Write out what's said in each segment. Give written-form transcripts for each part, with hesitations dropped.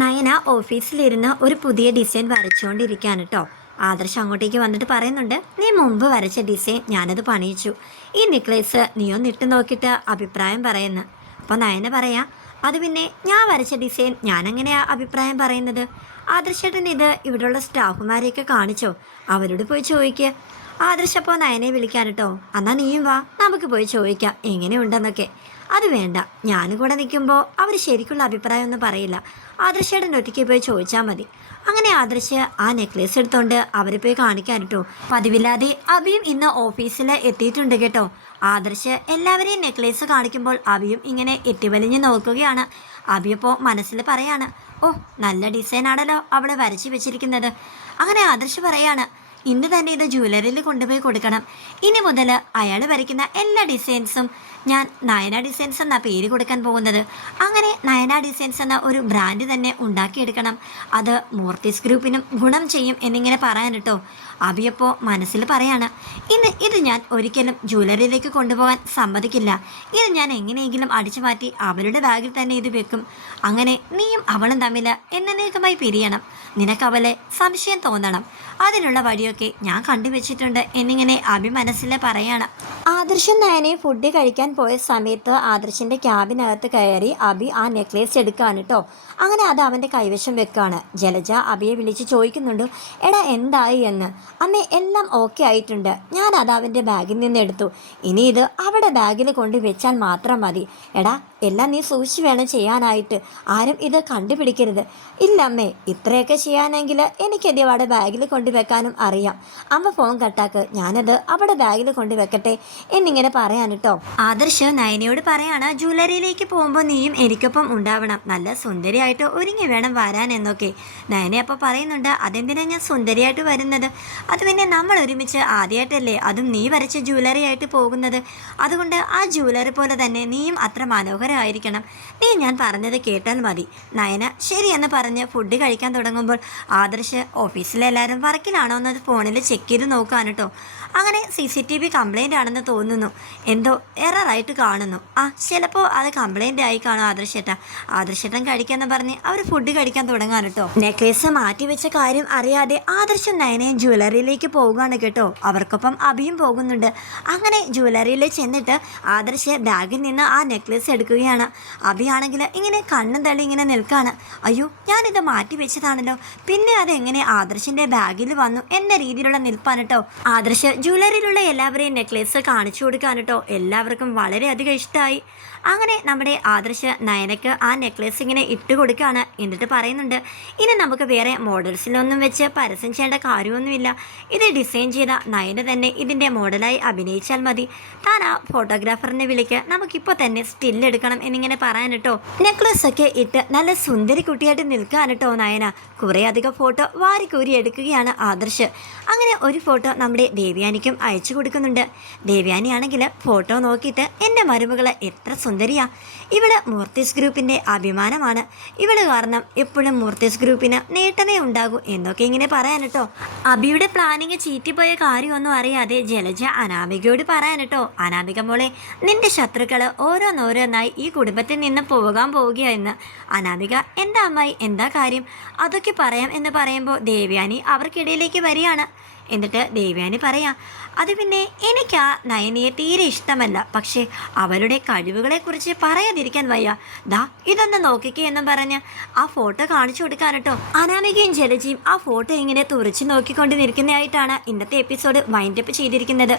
നയന ഓഫീസിലിരുന്ന് ഒരു പുതിയ ഡിസൈൻ വരച്ചുകൊണ്ടിരിക്കുകയാണ് കേട്ടോ. ആദർശ് അങ്ങോട്ടേക്ക് വന്നിട്ട് പറയുന്നുണ്ട്, നീ മുമ്പ് വരച്ച ഡിസൈൻ ഞാനത് പണിയിച്ചു. ഈ നെക്ലേസ് നീ ഒന്ന് ഇട്ട് നോക്കിയിട്ട് അഭിപ്രായം പറയുന്നു. അപ്പോൾ നയന പറയാം, അത് പിന്നെ ഞാൻ വരച്ച ഡിസൈൻ ഞാനെങ്ങനെയാ അഭിപ്രായം പറയുന്നത്? ആദർശേട്ടൻ ഇത് ഇവിടെയുള്ള സ്റ്റാഫുമാരെയൊക്കെ കാണിച്ചോ? അവരോട് പോയി ചോദിക്കുക. ആദർശ് അപ്പോൾ നയനെ വിളിക്കാൻ കേട്ടോ. എന്നാൽ നീയും വാ, നമുക്ക് പോയി ചോദിക്കാം എങ്ങനെയുണ്ടെന്നൊക്കെ. അത് വേണ്ട, ഞാനും കൂടെ നിൽക്കുമ്പോൾ അവർ ശരിക്കുള്ള അഭിപ്രായം ഒന്നും പറയില്ല. ആദർശേട്ടൻ ഒറ്റയ്ക്ക് പോയി ചോദിച്ചാൽ മതി. അങ്ങനെ ആദർശ് ആ നെക്ലേസ് എടുത്തോണ്ട് അവരെ പോയി കാണിക്കാൻ കേട്ടോ. പതിവില്ലാതെ അഭിയും ഇന്ന് ഓഫീസിൽ എത്തിയിട്ടുണ്ട് കേട്ടോ. ആദർശ് എല്ലാവരെയും നെക്ലേസ് കാണിക്കുമ്പോൾ അഭിയും ഇങ്ങനെ എത്തിവലിഞ്ഞ് നോക്കുകയാണ്. അഭിയപ്പോൾ മനസ്സിൽ പറയാണ്, ഓ നല്ല ഡിസൈനാണല്ലോ അവളെ വരച്ച് വെച്ചിരിക്കുന്നത്. അങ്ങനെ ആദർശ് പറയാണ്, ഇന്ന് തന്നെ ഇത് ജ്വല്ലറിയിൽ കൊണ്ടുപോയി കൊടുക്കണം. ഇനി മുതൽ അയാൾ വരയ്ക്കുന്ന എല്ലാ ഡിസൈൻസും ഞാൻ നയന ഡിസൈൻസ് എന്ന പേര് കൊടുക്കാൻ പോകുന്നത്. അങ്ങനെ നയന ഡിസൈൻസ് എന്ന ഒരു ബ്രാൻഡ് തന്നെ ഉണ്ടാക്കിയെടുക്കണം. അത് മൂർത്തിസ് ഗ്രൂപ്പിനും ഗുണം ചെയ്യും എന്നിങ്ങനെ പറയാൻ കേട്ടോ. അഭിയപ്പോൾ മനസ്സിൽ പറയാണ്, ഇത് ഞാൻ ഒരിക്കലും ജ്വല്ലറിയിലേക്ക് കൊണ്ടുപോകാൻ സമ്മതിക്കില്ല. ഇത് ഞാൻ എങ്ങനെയെങ്കിലും അടിച്ചു മാറ്റി അവരുടെ ബാഗിൽ തന്നെ ഇത് വെക്കും. അങ്ങനെ നീയും അവളും തമ്മിൽ എന്നേക്കുമായി പിരിയണം. നിനക്ക് അവളെ സംശയം തോന്നണം. അതിനുള്ള വഴിയൊക്കെ ഞാൻ കണ്ടുവച്ചിട്ടുണ്ട് എന്നിങ്ങനെ അഭി മനസ്സിൽ പറയാണ്. ആദർശൻ നയനെ ഫുഡ് കഴിക്കാൻ പോയ സമയത്ത് ആദർശിൻ്റെ ക്യാബിനകത്ത് കയറി അഭി ആ നെക്ലേസ് എടുക്കുകയാണ് കേട്ടോ. അങ്ങനെ അത് അവൻ്റെ കൈവശം വെക്കുകയാണ്. ജലജ അഭിയെ വിളിച്ച് ചോദിക്കുന്നുണ്ട്, എടാ എന്തായി എന്ന്. അമ്മേ എല്ലാം ഓക്കെ ആയിട്ടുണ്ട്, ഞാൻ അത് അവൻ്റെ ബാഗിൽ നിന്ന് എടുത്തു. ഇനി ഇത് അവിടെ ബാഗിൽ കൊണ്ട് വെച്ചാൽ മാത്രം മതി. എടാ എല്ലാം നീ സൂക്ഷിച്ച് വേണം ചെയ്യാനായിട്ട്, ആരും ഇത് കണ്ടുപിടിക്കരുത്. ഇല്ല അമ്മേ, ഇത്രയൊക്കെ ചെയ്യാനെങ്കിൽ എനിക്കത് അവിടെ ബാഗിൽ കൊണ്ടുവെക്കാനും അറിയാം. അമ്മ ഫോൺ കട്ടാക്ക്, ഞാനത് അവിടെ ബാഗിൽ കൊണ്ടുവെക്കട്ടെ എന്നിങ്ങനെ പറയാൻ കേട്ടോ. ആദർശ് നയനയോട് പറയാണ്, ജ്വല്ലറിയിലേക്ക് പോകുമ്പോൾ നീയും എനിക്കൊപ്പം ഉണ്ടാവണം, നല്ല സുന്ദരിയായിട്ട് ഒരുങ്ങി വേണം വരാൻ എന്നൊക്കെ. നയന അപ്പോൾ പറയുന്നുണ്ട്, അതെന്തിനാ ഞാൻ സുന്ദരിയായിട്ട് വരുന്നത്? അത് പിന്നെ നമ്മൾ ഒരുമിച്ച് ആദ്യമായിട്ടല്ലേ അതും നീ വരച്ച ജ്വല്ലറി ആയിട്ട് പോകുന്നത്. അതുകൊണ്ട് ആ ജ്വല്ലറി പോലെ തന്നെ നീയും അത്ര മനോഹരമായിരിക്കണം. നീ ഞാൻ പറഞ്ഞത് കേട്ടാൽ മതി. നയന ശരിയെന്ന് പറഞ്ഞ് ഫുഡ് കഴിക്കാൻ തുടങ്ങുമ്പോൾ ആദർശ് ഓഫീസിലെല്ലാവരും വർക്കിലാണോ എന്ന് ഫോണിൽ ചെക്ക് ചെയ്ത് നോക്കാൻ കേട്ടോ. അങ്ങനെ CCTV കംപ്ലൈൻ്റ് ആണെന്ന് തോന്നുന്നു, എന്തോ എററായിട്ട് കാണുന്നു. ചിലപ്പോൾ അത് കംപ്ലൈൻ്റ് ആയി കാണും ആദർശേട്ടൻ കഴിക്കാമെന്ന് പറഞ്ഞ് അവർ ഫുഡ് കഴിക്കാൻ തുടങ്ങാൻ കേട്ടോ. നെക്ലേസ് മാറ്റി വെച്ച കാര്യം അറിയാതെ ആദർശം നയനയും ജ്വല്ലറിയിലേക്ക് പോവുകയാണ് കേട്ടോ. അവർക്കൊപ്പം അഭിയും പോകുന്നുണ്ട്. അങ്ങനെ ജ്വല്ലറിയിൽ ചെന്നിട്ട് ആദർശ് ബാഗിൽ നിന്ന് ആ നെക്ലേസ് എടുക്കുകയാണ്. അഭിയാണെങ്കിൽ ഇങ്ങനെ കണ്ണും തള്ളി ഇങ്ങനെ നിൽക്കുകയാണ്. അയ്യോ ഞാനിത് മാറ്റി വെച്ചതാണല്ലോ, പിന്നെ അതെങ്ങനെ ആദർശിൻ്റെ ബാഗിൽ വന്നു എന്ന രീതിയിലുള്ള നിൽപ്പാണ് കേട്ടോ. ആദർശ് ജ്വല്ലറിയിലുള്ള എല്ലാവരെയും നെക്ലേസ് കാണിച്ചു കൊടുക്കാൻ കേട്ടോ. എല്ലാവർക്കും വളരെയധികം ഇഷ്ടമായി. അങ്ങനെ നമ്മുടെ ആദർശ് നയനക്ക് ആ നെക്ലേസ് ഇങ്ങനെ ഇട്ട് കൊടുക്കുകയാണ്. എന്നിട്ട് പറയുന്നുണ്ട്, ഇനി നമുക്ക് വേറെ മോഡൽസിലൊന്നും വെച്ച് പരസ്യം ചെയ്യേണ്ട കാര്യമൊന്നുമില്ല. ഇത് ഡിസൈൻ ചെയ്ത നയന തന്നെ ഇതിൻ്റെ മോഡലായി അഭിനയിച്ചാൽ മതി. താൻ ആ ഫോട്ടോഗ്രാഫറിനെ വിളിക്ക്, നമുക്കിപ്പോൾ തന്നെ സ്റ്റില്ലെടുക്കണം എന്നിങ്ങനെ പറയാൻ കേട്ടോ. നെക്ലേസ് ഒക്കെ ഇട്ട് നല്ല സുന്ദരി കുട്ടിയായിട്ട് നിൽക്കാൻ കേട്ടോ നയന. കുറേ അധികം ഫോട്ടോ വാരിക്കൂരി എടുക്കുകയാണ് ആദർശ്. അങ്ങനെ ഒരു ഫോട്ടോ നമ്മുടെ ദേവ്യാനിക്കും അയച്ചു കൊടുക്കുന്നുണ്ട്. ദേവ്യാനിയാണെങ്കിൽ ഫോട്ടോ നോക്കിയിട്ട്, എൻ്റെ മരുമകള് എത്ര സുന്ദരിയാ, ഇവള് മൂർത്തിസ് ഗ്രൂപ്പിൻ്റെ അഭിമാനമാണ്, ഇവള് കാരണം എപ്പോഴും മൂർത്തിസ് ഗ്രൂപ്പിന് നേട്ടമേ ഉണ്ടാകൂ എന്നൊക്കെ ഇങ്ങനെ പറയാൻ കേട്ടോ. അഭിയുടെ പ്ലാനിങ് ചീറ്റിപ്പോയ കാര്യമൊന്നും അറിയാതെ ജലജ അനാമികയോട് പറയാൻ കേട്ടോ. അനാമിക മോളെ, നിന്റെ ശത്രുക്കൾ ഓരോന്നോരോന്നായി ഈ കുടുംബത്തിൽ നിന്ന് പോകാൻ പോവുകയെന്ന്. അനാമിക, എന്താ അമ്മായി, എന്താ കാര്യം? അതൊക്കെ പറയാം എന്ന് പറയുമ്പോൾ ദേവ്യാനി അവർക്കിടയിലേക്ക് വരികയാണ്. എന്നിട്ട് ദേവ്യാനി പറയാം, അത് പിന്നെ എനിക്ക് ആ നയനയെ തീരെ ഇഷ്ടമല്ല, പക്ഷേ അവരുടെ കഴിവുകളെക്കുറിച്ച് പറയാതിരിക്കാൻ വയ്യ. ദാ ഇതൊന്ന് നോക്കിക്കേ എന്നും പറഞ്ഞ് ആ ഫോട്ടോ കാണിച്ചു കൊടുക്കാൻ കേട്ടോ. അനാമികയും ജലജിയും ആ ഫോട്ടോ ഇങ്ങനെ തുറച്ചു നോക്കിക്കൊണ്ട് നിൽക്കുന്നതായിട്ടാണ് ഇന്നത്തെ എപ്പിസോഡ് വൈൻഡപ്പ് ചെയ്തിരിക്കുന്നത്.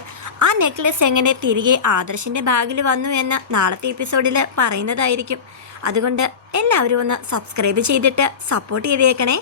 ആ നെക്ലേസ് എങ്ങനെ തിരികെ ആദർശിൻ്റെ ബാഗിൽ വന്നു എന്ന് നാളത്തെ എപ്പിസോഡിൽ പറയുന്നതായിരിക്കും. അതുകൊണ്ട് എല്ലാവരും ഒന്ന് സബ്സ്ക്രൈബ് ചെയ്തിട്ട് സപ്പോർട്ട് ചെയ്തേക്കണേ.